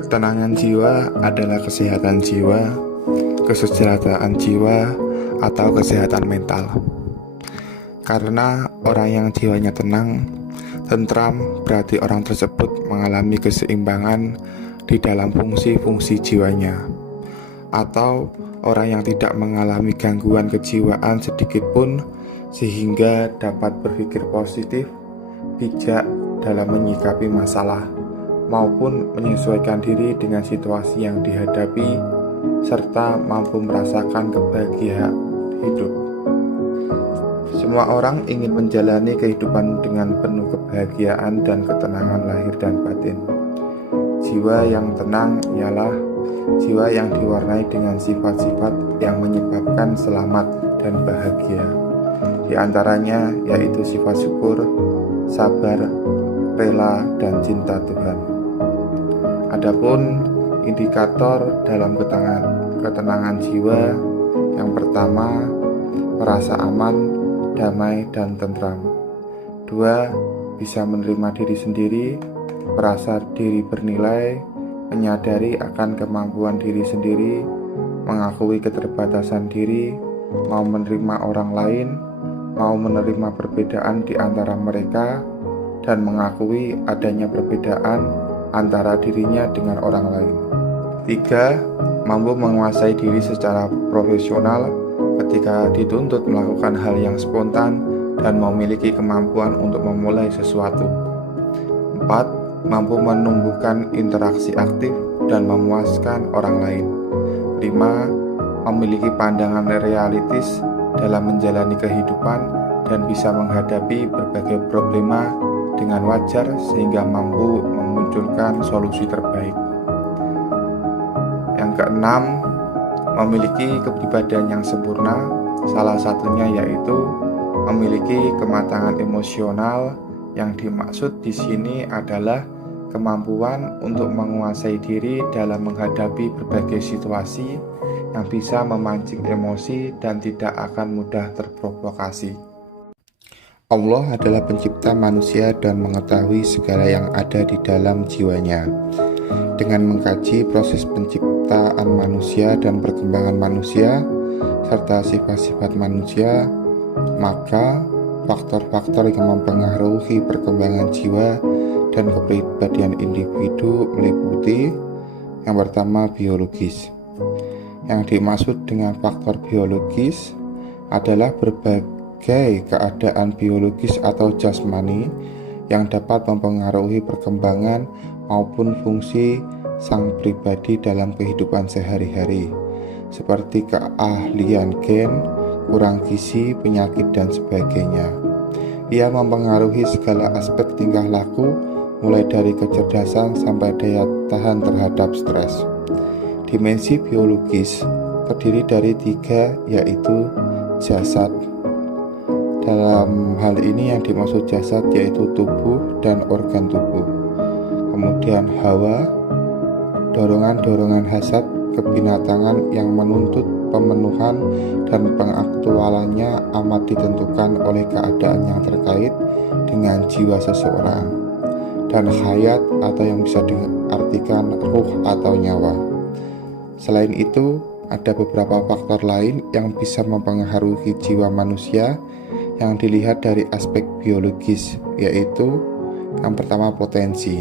Ketenangan jiwa adalah kesehatan jiwa, kesejahteraan jiwa, atau kesehatan mental. Karena orang yang jiwanya tenang, tentram, berarti orang tersebut mengalami keseimbangan di dalam fungsi-fungsi jiwanya. Atau orang yang tidak mengalami gangguan kejiwaan sedikit pun, sehingga dapat berpikir positif, bijak dalam menyikapi masalah, maupun menyesuaikan diri dengan situasi yang dihadapi, serta mampu merasakan kebahagiaan hidup. Semua orang ingin menjalani kehidupan dengan penuh kebahagiaan dan ketenangan lahir dan batin. Jiwa yang tenang ialah jiwa yang diwarnai dengan sifat-sifat yang menyebabkan selamat dan bahagia. Di antaranya yaitu sifat syukur, sabar, rela, dan cinta Tuhan. Adapun indikator dalam ketenangan jiwa, yang pertama, merasa aman, damai, dan tentram. 2. Bisa menerima diri sendiri, merasa diri bernilai, menyadari akan kemampuan diri sendiri, mengakui keterbatasan diri, mau menerima orang lain, mau menerima perbedaan di antara mereka, dan mengakui adanya perbedaan antara dirinya dengan orang lain. 3. Mampu menguasai diri secara profesional ketika dituntut melakukan hal yang spontan dan memiliki kemampuan untuk memulai sesuatu. 4. Mampu menumbuhkan interaksi aktif dan memuaskan orang lain. 5. Memiliki pandangan realistis dalam menjalani kehidupan dan bisa menghadapi berbagai problema dengan wajar sehingga mampu memunculkan solusi terbaik. Yang keenam, memiliki kepribadian yang sempurna, salah satunya yaitu memiliki kematangan emosional. Yang dimaksud di sini adalah kemampuan untuk menguasai diri dalam menghadapi berbagai situasi yang bisa memancing emosi dan tidak akan mudah terprovokasi. Allah adalah pencipta manusia dan mengetahui segala yang ada di dalam jiwanya. Dengan mengkaji proses penciptaan manusia dan perkembangan manusia, serta sifat-sifat manusia, maka faktor-faktor yang mempengaruhi perkembangan jiwa dan kepribadian individu meliputi yang pertama, biologis. Yang dimaksud dengan faktor biologis adalah berbagai keadaan biologis atau jasmani yang dapat mempengaruhi perkembangan maupun fungsi sang pribadi dalam kehidupan sehari-hari, seperti keahlian gen, kurang gizi, penyakit, dan sebagainya. Ia mempengaruhi segala aspek tingkah laku, mulai dari kecerdasan sampai daya tahan terhadap stres. Dimensi biologis terdiri dari 3, yaitu jasad. Dalam hal ini yang dimaksud jasad yaitu tubuh dan organ tubuh. Kemudian hawa, dorongan-dorongan hasad kebinatangan yang menuntut pemenuhan dan pengaktualannya amat ditentukan oleh keadaan yang terkait dengan jiwa seseorang. Dan hayat atau yang bisa diartikan ruh atau nyawa. Selain itu, ada beberapa faktor lain yang bisa mempengaruhi jiwa manusia yang dilihat dari aspek biologis, yaitu yang pertama, potensi.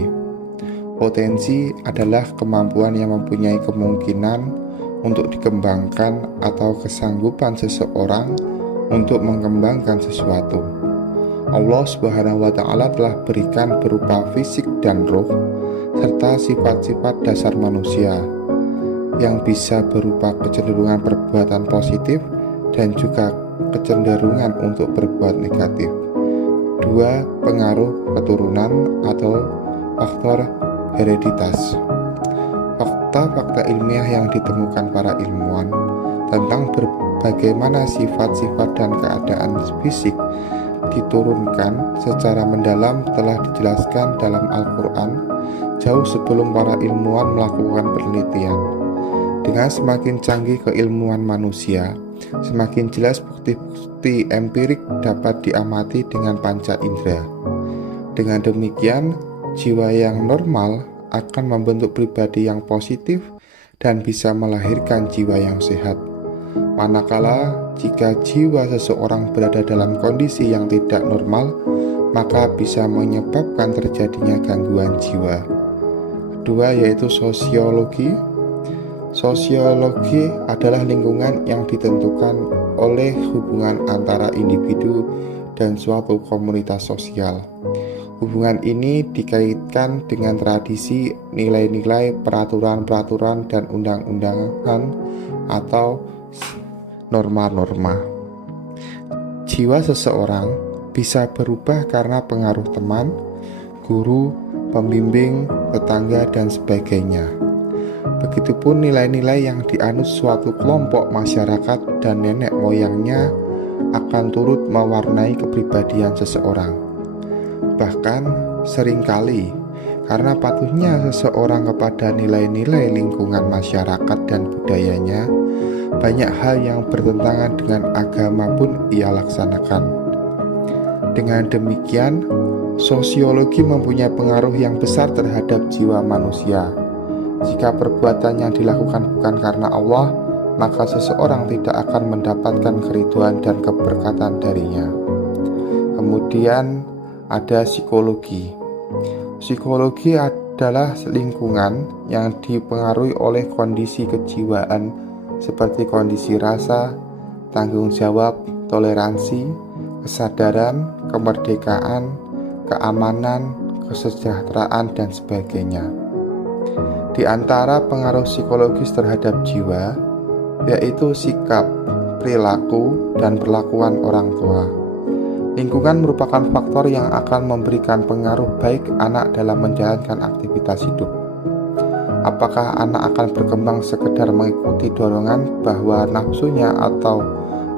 Potensi adalah kemampuan yang mempunyai kemungkinan untuk dikembangkan atau kesanggupan seseorang untuk mengembangkan sesuatu. Allah Subhanahu wa Ta'ala telah berikan berupa fisik dan roh, serta sifat-sifat dasar manusia yang bisa berupa kecenderungan perbuatan positif dan juga kecenderungan untuk berbuat negatif. 2. Pengaruh keturunan atau faktor hereditas. Fakta-fakta ilmiah yang ditemukan para ilmuwan tentang bagaimana sifat-sifat dan keadaan fisik diturunkan secara mendalam telah dijelaskan dalam Al-Quran jauh sebelum para ilmuwan melakukan penelitian. Dengan semakin canggih keilmuan manusia, semakin jelas bukti-bukti empirik dapat diamati dengan panca indera. Dengan demikian, jiwa yang normal akan membentuk pribadi yang positif dan bisa melahirkan jiwa yang sehat. Manakala jika jiwa seseorang berada dalam kondisi yang tidak normal, maka bisa menyebabkan terjadinya gangguan jiwa. Kedua yaitu sosiologi. Sosiologi adalah lingkungan yang ditentukan oleh hubungan antara individu dan suatu komunitas sosial. Hubungan ini dikaitkan dengan tradisi, nilai-nilai, peraturan-peraturan, dan undang-undangan atau norma-norma. Jiwa seseorang bisa berubah karena pengaruh teman, guru, pembimbing, tetangga, dan sebagainya. Begitupun nilai-nilai yang dianut suatu kelompok masyarakat dan nenek moyangnya akan turut mewarnai kepribadian seseorang. Bahkan seringkali karena patuhnya seseorang kepada nilai-nilai lingkungan masyarakat dan budayanya, banyak hal yang bertentangan dengan agama pun ia laksanakan. Dengan demikian, sosiologi mempunyai pengaruh yang besar terhadap jiwa manusia. Jika perbuatan yang dilakukan bukan karena Allah, maka seseorang tidak akan mendapatkan keridhaan dan keberkatan darinya. Kemudian ada psikologi. Psikologi adalah lingkungan yang dipengaruhi oleh kondisi kejiwaan seperti kondisi rasa, tanggung jawab, toleransi, kesadaran, kemerdekaan, keamanan, kesejahteraan, dan sebagainya. Di antara pengaruh psikologis terhadap jiwa, yaitu sikap, perilaku, dan perlakuan orang tua. Lingkungan merupakan faktor yang akan memberikan pengaruh baik anak dalam menjalankan aktivitas hidup. Apakah anak akan berkembang sekedar mengikuti dorongan bahwa nafsunya, atau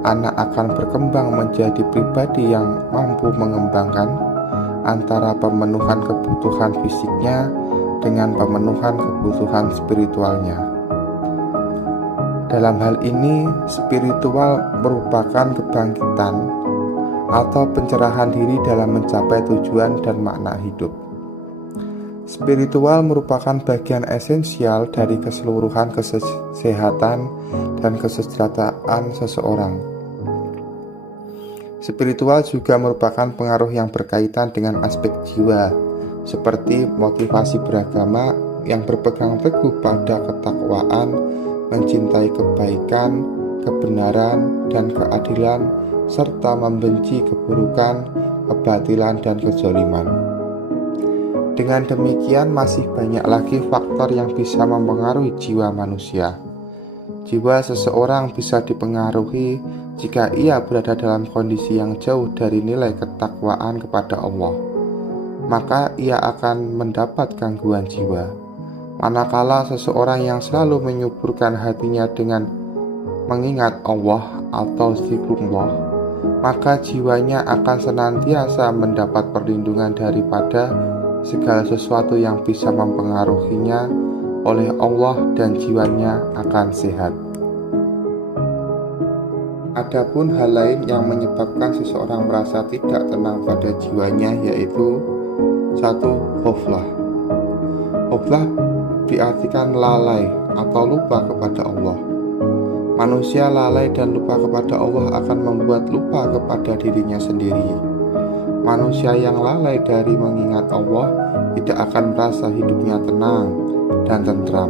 anak akan berkembang menjadi pribadi yang mampu mengembangkan antara pemenuhan kebutuhan fisiknya dengan pemenuhan kebutuhan spiritualnya. Dalam hal ini, spiritual merupakan kebangkitan atau pencerahan diri dalam mencapai tujuan dan makna hidup. Spiritual merupakan bagian esensial dari keseluruhan kesehatan dan kesejahteraan seseorang. Spiritual juga merupakan pengaruh yang berkaitan dengan aspek jiwa, seperti motivasi beragama yang berpegang teguh pada ketakwaan, mencintai kebaikan, kebenaran, dan keadilan, serta membenci keburukan, kebatilan, dan kezaliman. Dengan demikian, masih banyak lagi faktor yang bisa mempengaruhi jiwa manusia. Jiwa seseorang bisa dipengaruhi jika ia berada dalam kondisi yang jauh dari nilai ketakwaan kepada Allah, maka ia akan mendapat gangguan jiwa. Manakala seseorang yang selalu menyuburkan hatinya dengan mengingat Allah atau zikrullah, maka jiwanya akan senantiasa mendapat perlindungan daripada segala sesuatu yang bisa mempengaruhinya oleh Allah, dan jiwanya akan sehat. Adapun hal lain yang menyebabkan seseorang merasa tidak tenang pada jiwanya, yaitu 1. Ghaflah. Ghaflah diartikan lalai atau lupa kepada Allah. Manusia lalai dan lupa kepada Allah akan membuat lupa kepada dirinya sendiri. Manusia yang lalai dari mengingat Allah tidak akan merasa hidupnya tenang dan tentram.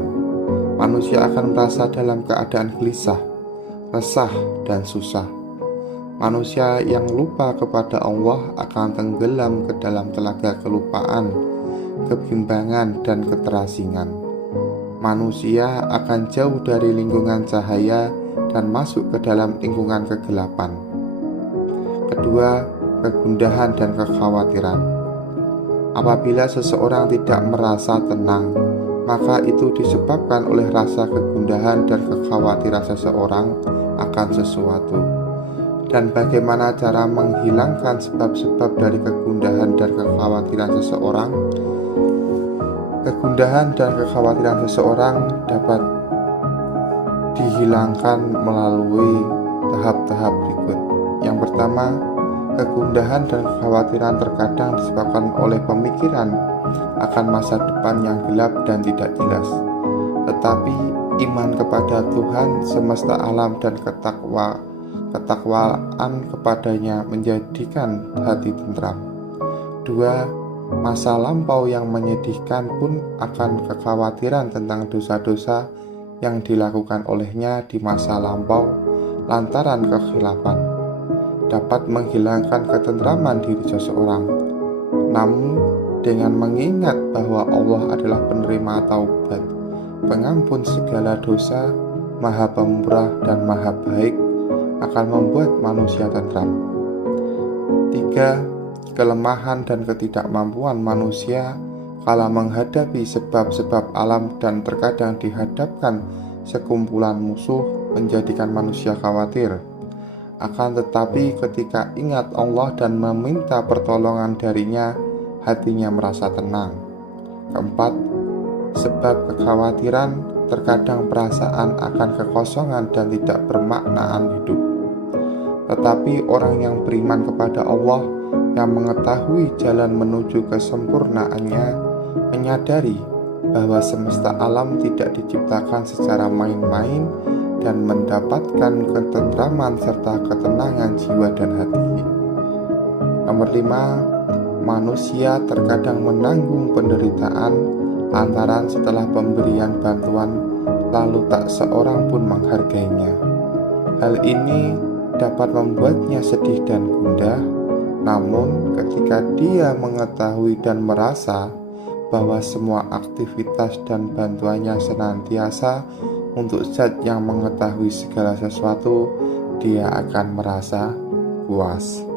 Manusia akan merasa dalam keadaan gelisah, resah, dan susah. Manusia yang lupa kepada Allah akan tenggelam ke dalam telaga kelupaan, kebimbangan, dan keterasingan. Manusia akan jauh dari lingkungan cahaya dan masuk ke dalam lingkungan kegelapan. Kedua, kegundahan dan kekhawatiran. Apabila seseorang tidak merasa tenang, maka itu disebabkan oleh rasa kegundahan dan kekhawatiran seseorang akan sesuatu. Dan bagaimana cara menghilangkan sebab-sebab dari kegundahan dan kekhawatiran seseorang? Kegundahan dan kekhawatiran seseorang dapat dihilangkan melalui tahap-tahap berikut. Yang pertama, kegundahan dan kekhawatiran terkadang disebabkan oleh pemikiran akan masa depan yang gelap dan tidak jelas. Tetapi iman kepada Tuhan semesta alam dan ketakwaan kepadanya menjadikan hati tentram. 2. Masa lampau yang menyedihkan pun akan kekhawatiran tentang dosa-dosa yang dilakukan olehnya di masa lampau lantaran kekhilafan dapat menghilangkan ketentraman diri seseorang. Namun dengan mengingat bahwa Allah adalah penerima taubat, pengampun segala dosa, Maha Pemurah dan Maha Baik, akan membuat manusia tentram. 3. Kelemahan dan ketidakmampuan manusia kala menghadapi sebab-sebab alam dan terkadang dihadapkan sekumpulan musuh menjadikan manusia khawatir. Akan tetapi ketika ingat Allah dan meminta pertolongan darinya, hatinya merasa tenang. 4. Sebab kekhawatiran terkadang perasaan akan kekosongan dan tidak bermaknaan hidup. Tetapi orang yang beriman kepada Allah, yang mengetahui jalan menuju kesempurnaannya, menyadari bahwa semesta alam tidak diciptakan secara main-main dan mendapatkan ketentraman serta ketenangan jiwa dan hati. Nomor 5. Manusia terkadang menanggung penderitaan lantaran setelah pemberian bantuan lalu tak seorang pun menghargainya. Hal ini dapat membuatnya sedih dan gundah. Namun ketika dia mengetahui dan merasa bahwa semua aktivitas dan bantuannya senantiasa untuk zat yang mengetahui segala sesuatu, dia akan merasa puas.